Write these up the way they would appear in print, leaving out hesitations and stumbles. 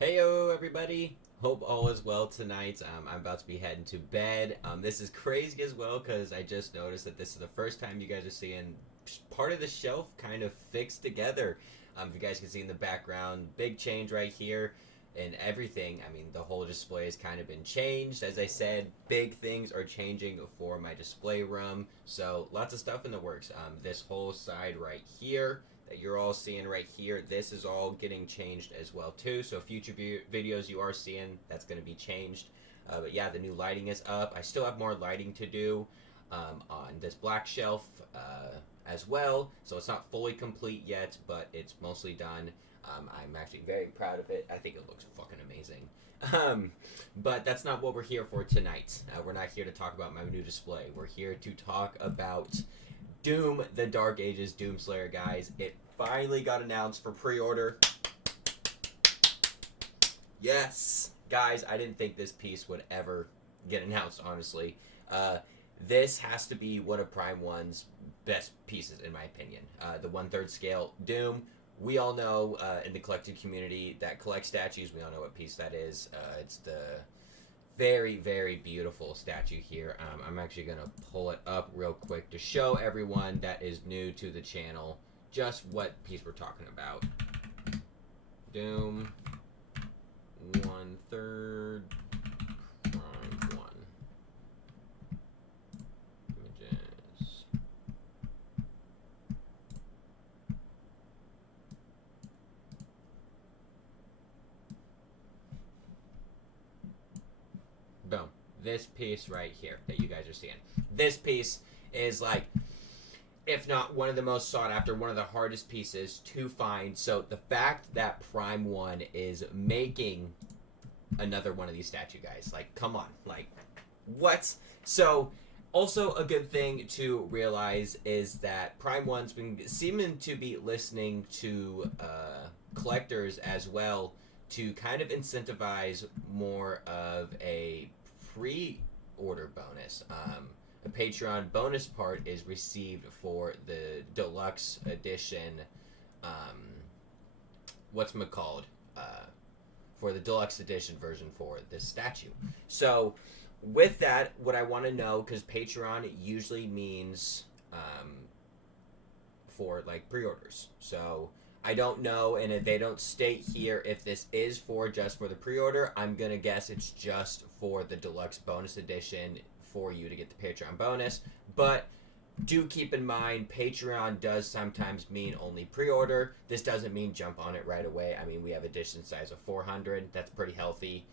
Heyo, everybody. Hope all is well tonight. I'm about to be heading to bed. This is crazy as well because I just noticed that this is the first time you guys are seeing part of the shelf kind of fixed together. If you guys can see in the background, big change right here and everything. I mean, the whole display has kind of been changed. As I said, big things are changing for my display room. So lots of stuff in the works. This whole side right here that you're all seeing right here, this is all getting changed as well too. So future videos you are seeing, that's going to be changed. But yeah, the new lighting is up. I still have more lighting to do on this black shelf as well. So it's not fully complete yet, but it's mostly done. I'm actually very proud of it. I think it looks fucking amazing. But that's not what we're here for tonight. We're not here to talk about my new display. We're here to talk about Doom, the Dark Ages Doomslayer, guys. It finally got announced for pre-order. Yes! Guys, I didn't think this piece would ever get announced, honestly. This has to be one of Prime 1's best pieces, in my opinion. The 1/3 scale Doom. We all know in the collected community that collects statues, we all know what piece that is. It's the very, very beautiful statue here. I'm actually going to pull it up real quick to show everyone that is new to the channel just what piece we're talking about. Doom 1/3 Prime 1. Images. Boom. This piece right here that you guys are seeing. This piece is like, if not one of the most sought after, one of the hardest pieces to find. So the fact that Prime 1 is making another one of these statue guys, like, come on, like, what? So also a good thing to realize is that Prime 1's been seeming to be listening to collectors as well to kind of incentivize more of a pre-order bonus. A Patreon bonus part is received for the deluxe edition. What's-it-called? For the deluxe edition version for this statue. So with that, what I want to know, because Patreon usually means for like pre-orders. So I don't know, and if they don't state here if this is for just for the pre-order, I'm going to guess it's just for the deluxe bonus edition for you to get the Patreon bonus. But do keep in mind, Patreon does sometimes mean only pre-order. This doesn't mean jump on it right away. I mean, we have edition size of 400. That's pretty healthy.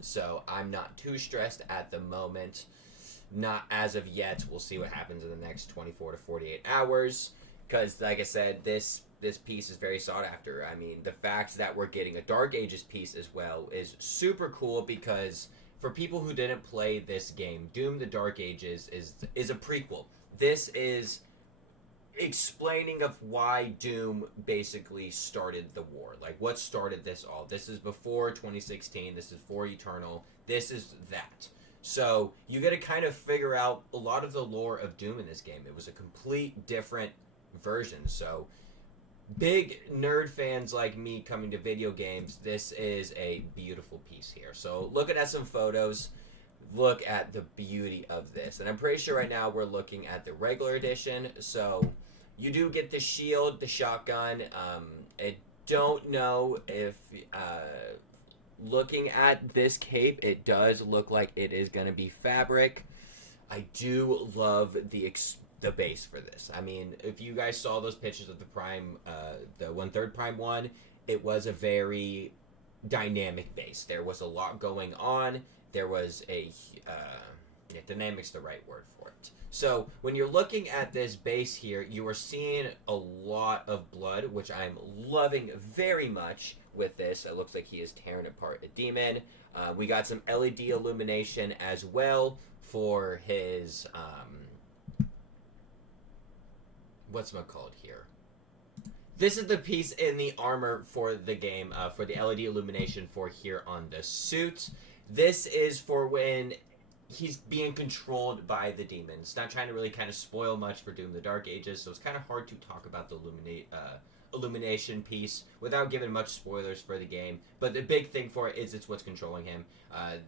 So I'm not too stressed at the moment. Not as of yet. We'll see what happens in the next 24 to 48 hours. Because, like I said, this piece is very sought after. I mean, the fact that we're getting a Dark Ages piece as well is super cool because for people who didn't play this game, Doom the Dark Ages is a prequel. This is explaining of why Doom basically started the war. Like, what started this all? This is before 2016. This is for Eternal. This is that. So you got to kind of figure out a lot of the lore of Doom in this game. It was a complete different version. So big nerd fans like me coming to video games, this is a beautiful piece here. So looking at some photos, look at the beauty of this. And I'm pretty sure right now we're looking at the regular edition. So you do get the shield, the shotgun. I don't know if looking at this cape, it does look like it is going to be fabric. I do love the base for this. I mean, if you guys saw those pictures of the Prime, the 1/3 Prime 1, it was a very dynamic base. There was a lot going on. There was dynamic's the right word for it. So when you're looking at this base here, you are seeing a lot of blood, which I'm loving very much with this. It looks like he is tearing apart a demon. We got some LED illumination as well for his what's-it-called here. This is the piece in the armor for the game, for the LED illumination for here on the suit. This is for when he's being controlled by the demons. Not trying to really kind of spoil much for Doom the Dark Ages, so it's kind of hard to talk about the illumination piece without giving much spoilers for the game. But the big thing for it is it's what's controlling him.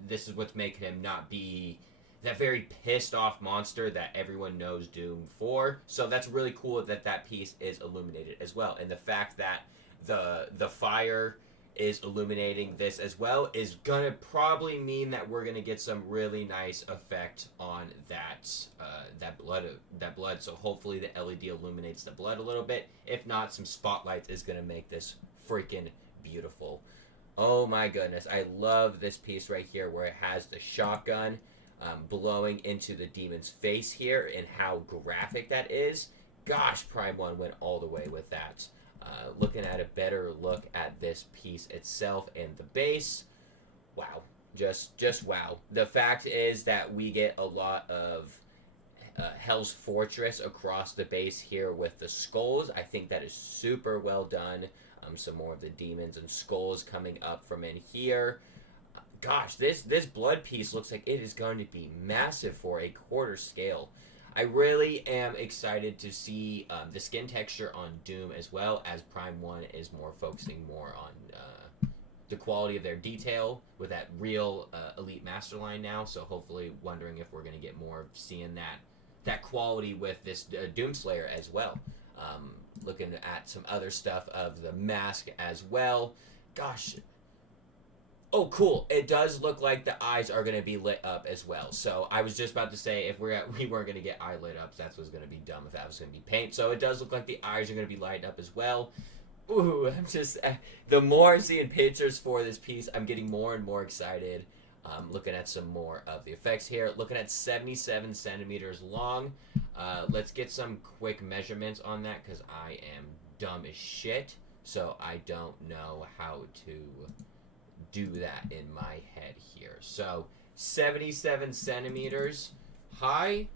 This is what's making him not be that very pissed off monster that everyone knows Doom for. So that's really cool that that piece is illuminated as well. And the fact that the fire is illuminating this as well is gonna probably mean that we're gonna get some really nice effect on that blood. So hopefully the LED illuminates the blood a little bit. If not, some spotlights is gonna make this freaking beautiful. Oh my goodness, I love this piece right here where it has the shotgun blowing into the demon's face here and how graphic that is. Gosh, Prime 1 went all the way with that. Looking at a better look at this piece itself and the base, wow, just wow. The fact is that we get a lot of Hell's Fortress across the base here with the skulls. I think that is super well done. Some more of the demons and skulls coming up from in here. Gosh, this blood piece looks like it is going to be massive for a quarter scale. I really am excited to see the skin texture on Doom as well, as Prime 1 is focusing more on the quality of their detail with that real Elite Master line now. So hopefully wondering if we're going to get more of seeing that quality with this Doomslayer as well. Looking at some other stuff of the mask as well. Gosh. Oh, cool. It does look like the eyes are going to be lit up as well. So I was just about to say if we weren't going to get eye lit up, that was going to be dumb if that was going to be paint. So it does look like the eyes are going to be lighted up as well. Ooh, I'm just... the more I'm seeing pictures for this piece, I'm getting more and more excited. Looking at some more of the effects here. Looking at 77 centimeters long. Let's get some quick measurements on that because I am dumb as shit. So I don't know how to do that in my head here. So 77 centimeters high.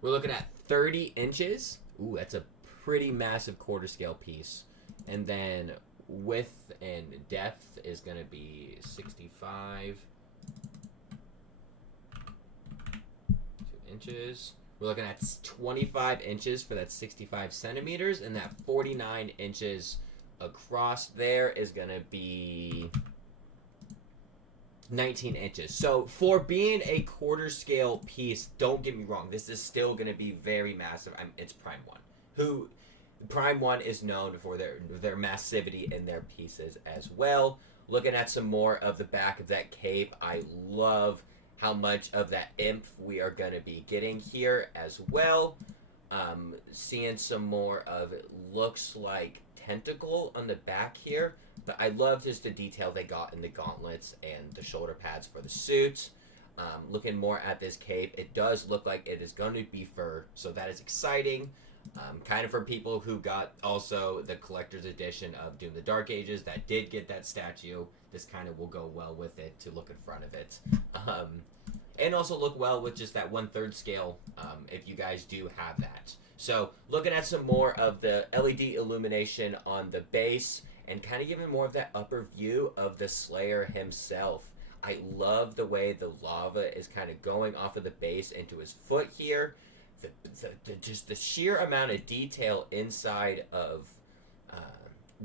We're looking at 30 inches. Ooh, that's a pretty massive quarter scale piece. And then width and depth is going to be 65 inches. We're looking at 25 inches for that 65 centimeters, and that 49 inches across there is going to be 19 inches. So for being a quarter scale piece, don't get me wrong, this is still going to be very massive. It's Prime 1. Prime 1 is known for their massivity in their pieces as well. Looking at some more of the back of that cape, I love how much of that imp we are going to be getting here as well. Seeing some more of it looks like tentacle on the back here, but I love just the detail they got in the gauntlets and the shoulder pads for the suit. Looking more at this cape, it does look like it is going to be fur, so that is exciting. Kind of for people who got also the collector's edition of Doom the Dark Ages that did get that statue, this kind of will go well with it to look in front of it. And also look well with just that 1/3 scale if you guys do have that. So looking at some more of the LED illumination on the base and kind of giving more of that upper view of the Slayer himself. I love the way the lava is kind of going off of the base into his foot here. Just the sheer amount of detail inside of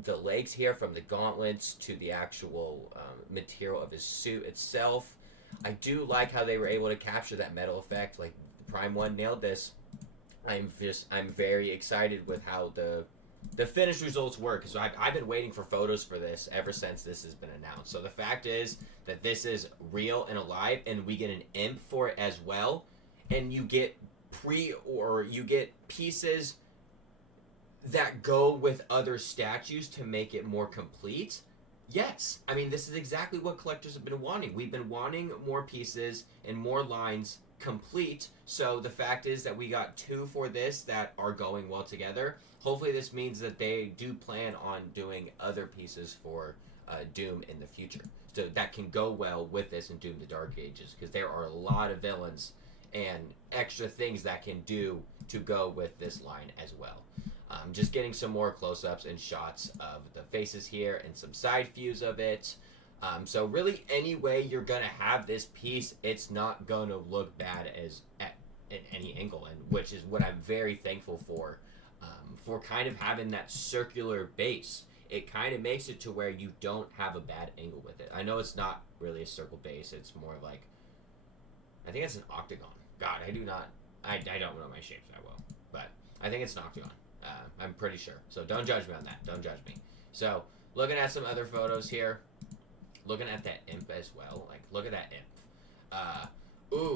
the legs here, from the gauntlets to the actual material of his suit itself. I do like how they were able to capture that metal effect. Like Prime 1 nailed this. I'm very excited with how the finished results work, because I've been waiting for photos for this ever since this has been announced. So the fact is that this is real and alive, and we get an imp for it as well, and you get you get pieces that go with other statues to make it more complete. Yes, I mean, this is exactly what collectors have been wanting. We've been wanting more pieces and more lines complete, so the fact is that we got 2 for this that are going well together. Hopefully this means that they do plan on doing other pieces for Doom in the future, so that can go well with this in Doom the Dark Ages, because there are a lot of villains and extra things that can do to go with this line as well. Just getting some more close-ups and shots of the faces here and some side views of it. So really, any way you're going to have this piece, it's not going to look bad in any angle, and which is what I'm very thankful for kind of having that circular base. It kind of makes it to where you don't have a bad angle with it. I know it's not really a circle base. It's more like, I think it's an octagon. God, I don't know my shapes that well, but I think it's an octagon. I'm pretty sure. So don't judge me on that. Don't judge me. So looking at some other photos here, looking at that imp as well. Like, look at that imp.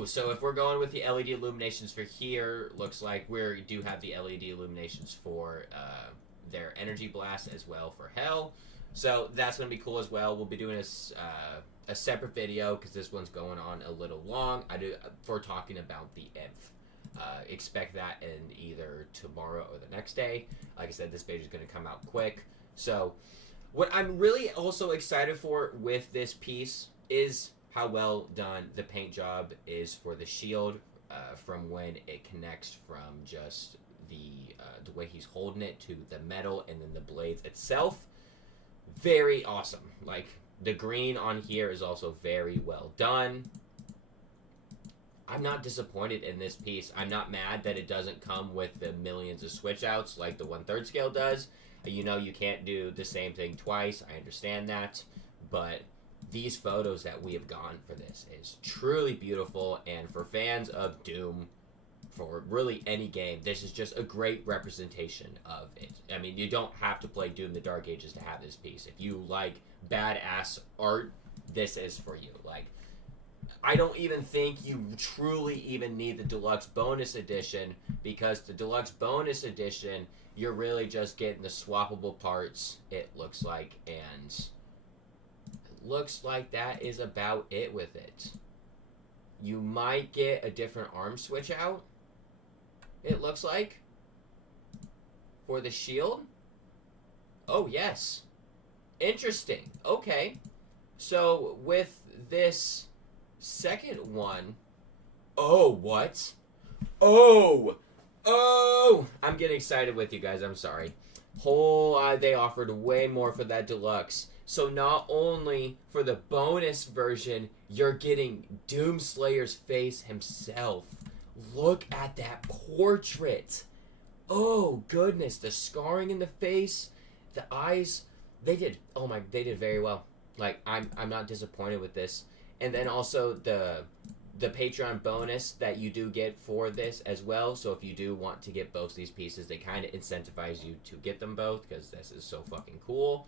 So if we're going with the LED illuminations for here, looks like we do have the LED illuminations for their energy blast as well for hell. So that's going to be cool as well. We'll be doing a separate video because this one's going on a little long. For talking about the imp. Expect that in either tomorrow or the next day. Like I said, this video is going to come out quick. So what I'm really also excited for with this piece is how well done the paint job is for the shield, from when it connects from just the way he's holding it to the metal and then the blades itself. Very awesome. Like, the green on here is also very well done. I'm not disappointed in this piece. I'm not mad that it doesn't come with the millions of switch outs like the 1/3 scale does. You know, you can't do the same thing twice. I understand that. But these photos that we have gotten for this is truly beautiful. And for fans of Doom, for really any game, this is just a great representation of it. I mean, you don't have to play Doom the Dark Ages to have this piece. If you like badass art, this is for you. Like, I don't even think you truly even need the deluxe bonus edition, because the deluxe bonus edition, you're really just getting the swappable parts, it looks like, and it looks like that is about it with it. You might get a different arm switch out, it looks like, for the shield. Oh, yes. Interesting. Okay. So, with this second one... Oh, what? Oh! I'm getting excited with you guys. I'm sorry. They offered way more for that deluxe. So not only for the bonus version, you're getting Doomslayer's face himself. Look at that portrait. Oh, goodness. The scarring in the face, the eyes, they did very well. Like, I'm not disappointed with this. And then also the Patreon bonus that you do get for this as well. So if you do want to get both these pieces, they kind of incentivize you to get them both, because this is so fucking cool.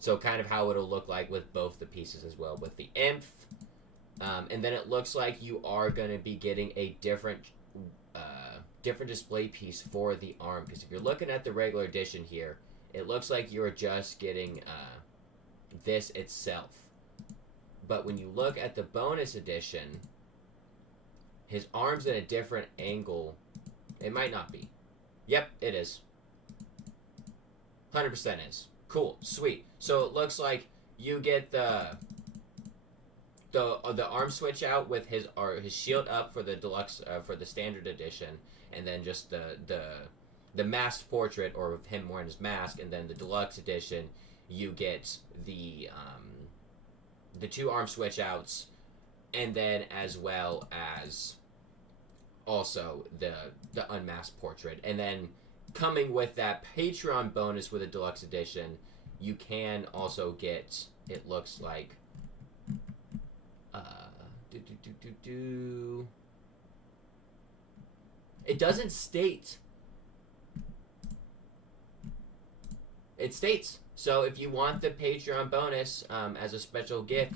So kind of how it'll look like with both the pieces as well, with the imp. And then it looks like you are going to be getting a different display piece for the arm. Because if you're looking at the regular edition here, it looks like you're just getting this itself. But when you look at the bonus edition, his arm's in a different angle. It might not be. Yep, it is. 100% is. Cool. Sweet. So it looks like you get the arm switch out with his shield up for the deluxe, for the standard edition, and then just the masked portrait, or of him wearing his mask, and then the deluxe edition, you get the 2 arm switch outs, and then as well as also the unmasked portrait. And then coming with that Patreon bonus with a deluxe edition, you can also get, it looks like, it doesn't state. It states. So if you want the Patreon bonus as a special gift,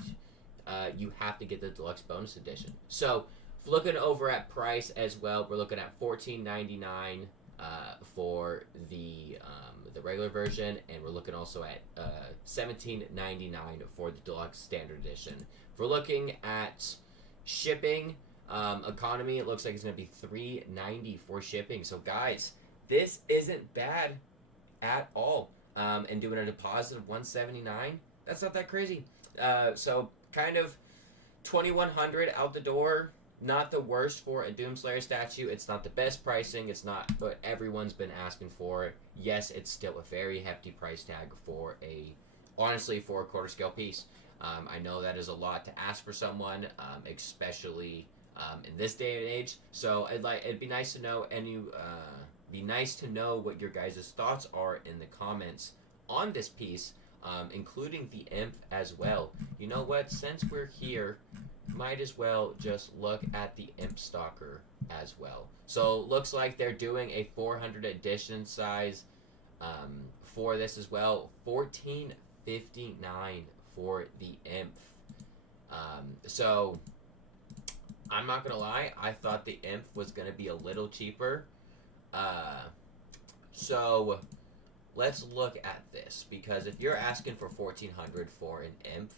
you have to get the deluxe bonus edition. So looking over at price as well, we're looking at $14.99 for the regular version, and we're looking also at $17.99 for the deluxe standard edition. If we're looking at shipping, economy, it looks like it's going to be $3.90 for shipping. So guys, this isn't bad at all. And doing a deposit of $179, that's not that crazy. So kind of $2,100 out the door. Not the worst for a Doomslayer statue. It's not the best pricing. It's not what everyone's been asking for. Yes, it's still a very hefty price tag for honestly, for a quarter scale piece. I know that is a lot to ask for someone, especially in this day and age. So it'd be nice to know what your guys' thoughts are in the comments on this piece, including the imp as well. You know what? Since we're here, might as well just look at the imp stalker as well. So looks like they're doing a 400 edition size for this as well. 14.59 for the imp. So I'm not gonna lie, I thought the imp was gonna be a little cheaper. So let's look at this, because if you're asking for 1,400 for an imp,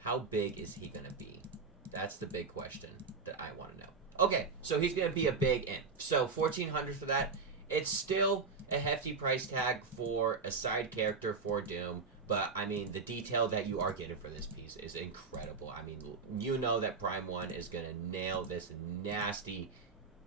how big is he gonna be? That's the big question that I want to know. Okay, so he's gonna be a big imp. So 1,400 for that. It's still a hefty price tag for a side character for Doom. But, I mean, the detail that you are getting for this piece is incredible. I mean, you know that Prime 1 is going to nail this nasty,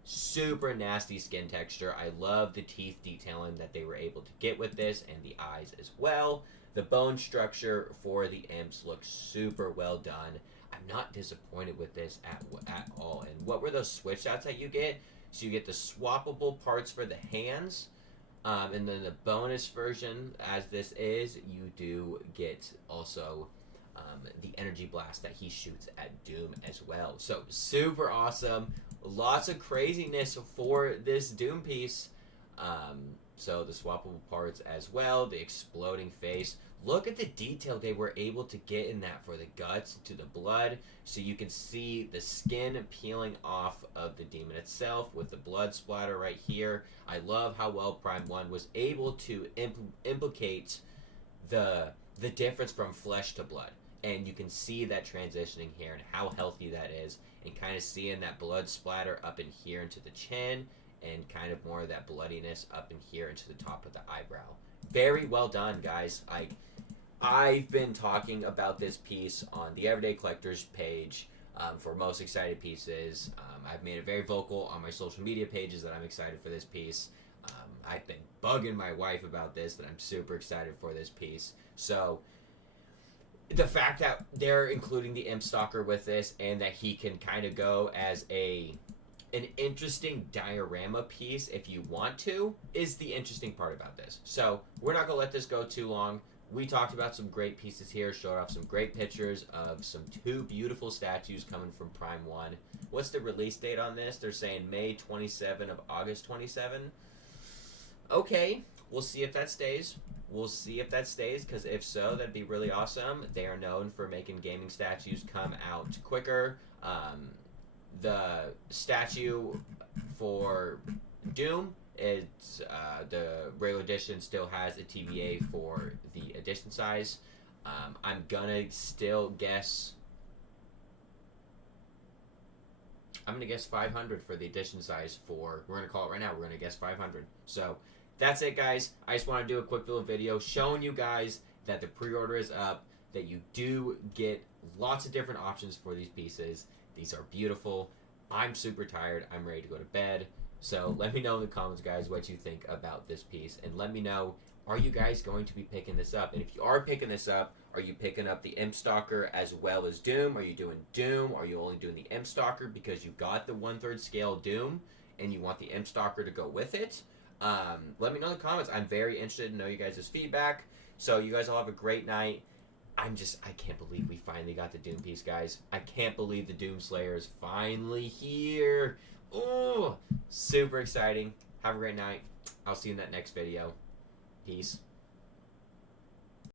super nasty skin texture. I love the teeth detailing that they were able to get with this, and the eyes as well. The bone structure for the imps looks super well done. I'm not disappointed with this at all. And what were those switch outs that you get? So you get the swappable parts for the hands. And then the bonus version, as this is, you do get also the energy blast that he shoots at Doom as well. So super awesome. Lots of craziness for this Doom piece. So the swappable parts as well, the exploding face. Look at the detail they were able to get in that for the guts to the blood. So you can see the skin peeling off of the demon itself with the blood splatter right here. I love how well Prime 1 was able to implicate the difference from flesh to blood. And you can see that transitioning here and how healthy that is. And kind of seeing that blood splatter up in here into the chin. And kind of more of that bloodiness up in here into the top of the eyebrow. Very well done, guys. I've been talking about this piece on the Everyday Collectors page for most excited pieces. I've made it very vocal on my social media pages that I'm excited for this piece. I've been bugging my wife about this, that I'm super excited for this piece. So the fact that they're including the Imp Stalker with this, and that he can kind of go as an interesting diorama piece if you want to, is the interesting part about this. So we're not going to let this go too long. We talked about some great pieces here, showed off some great pictures of some two beautiful statues coming from Prime 1. What's the release date on this? They're saying May 27 of August 27. Okay, we'll see if that stays. We'll see if that stays, because if so, that'd be really awesome. They are known for making gaming statues come out quicker. The statue for Doom, it's the regular edition still has a TBA for the edition size. I'm gonna still guess. I'm gonna guess 500 for the edition size for. We're gonna call it right now. We're gonna guess 500. So that's it, guys. I just want to do a quick little video showing you guys that the pre-order is up. That you do get lots of different options for these pieces. These are beautiful. I'm super tired. I'm ready to go to bed. So let me know in the comments, guys, what you think about this piece. And let me know, are you guys going to be picking this up? And if you are picking this up, are you picking up the Imp Stalker as well as Doom? Are you doing Doom? Are you only doing the Imp Stalker because you got the 1/3 scale Doom and you want the Imp Stalker to go with it? Let me know in the comments. I'm very interested to know you guys' feedback. So you guys all have a great night. I can't believe we finally got the Doom piece, guys. I can't believe the Doom Slayer is finally here. Oh, super exciting. Have a great night. I'll see you in that next video. Peace.